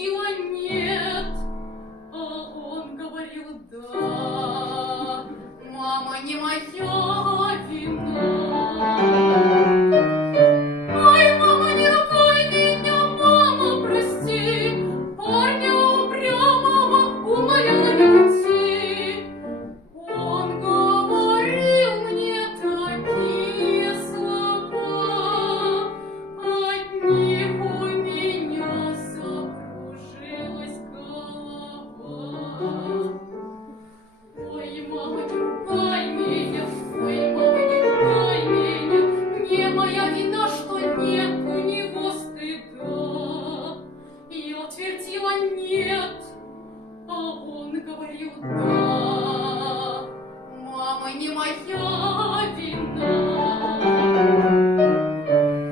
твердила нет, а он говорил да. Мама, не моя вина. Ой, мама, не ругай меня, мама, прости, парня упрямого умоляла я уйти. Он говорил мне такие слова, от них у меня закружилась голова. Ой, мама, не ругай меня, ой, мама, не ругай меня, мне моя вина, что нет у него стыда. Я твердила нет, а он говорил да. Мама, не моя вина.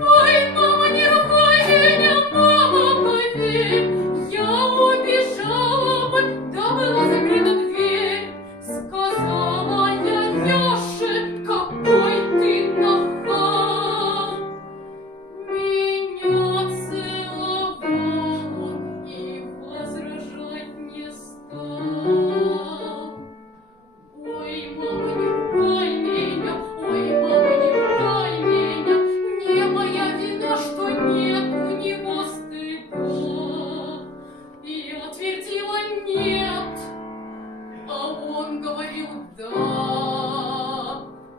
Ой, мама, не ругай меня, мама, поверь, я убежала бы, да была закрыта дверь. Сказала я Яше, какой ты нахал. Меня целовал он и возражать не стал. Ой, мама, не ругай меня, ой, мама, не ругай меня, не моя вина, что нет у него стыда. Я твердила нет, а он говорил да.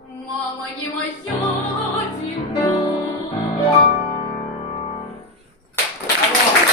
Мама, не моя